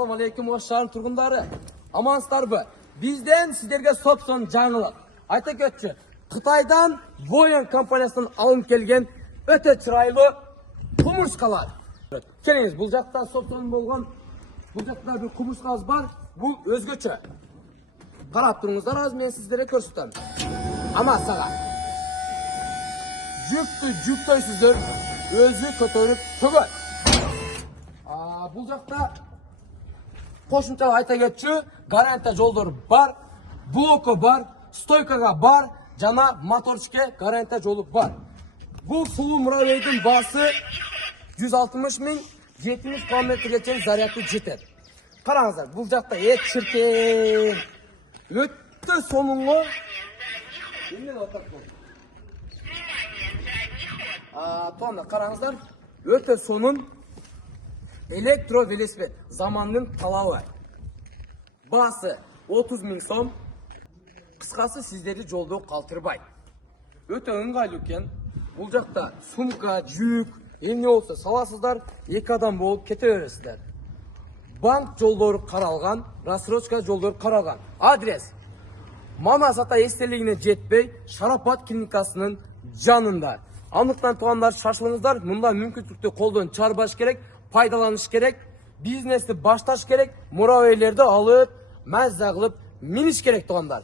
Assalamu alaikum Oşşar'ın turgundары. Amansızlar. Bizden sizlerge sopson жаңылык. Ayta kötçü. Қытайдан Voyan компаниясынан алынып келген өте чырайлы құмырсқалар. Келіңіз, бұл жақта сопсон болған, бұл жақта бір құмырсқамыз бар. Бұл өзгөчө. Қарап тұрыңыздар, аз мен сіздерге көрсетемін. Ама саға. Жүкті жүктөйсүздөр, өзі көтөрүп төгөт. Бұл жақта қошымча айта кетчү, гарантия жолдор бар, блоко бар, стойкаға бар, жана моторчке гарантия жолу бар. Бұл сулуу муравейдин басы 160 000, 70 км чейин зарядты жетет. Караңыздар, бұл жақта эт чиркен. Өттө сонуңго. Тоғында қараңыздар, өтө сонун электровелосипед, заманның талабы. Басы 30 000 сом. Қысқасы сіздерді жолда қалтырбай. Өте ыңғайлы екен. Бұл жақта сумка, жүк, эмне болса саласыздар, 2 адам болып кете бересіздер. Банк жолдары қаралған, рассрочка жолдары қаралған. Адрес: Манас ата естелігіне жетпей, Шарапат клиникасының жанында. Анықтан туғандар шашылыңыздар, мұнда мүмкіндікті қолдан чарбаш керек, пайдаланыш керек, бизнесті башташ керек, муравейлерді алып, мәз зағылып, миниш керек туғандар.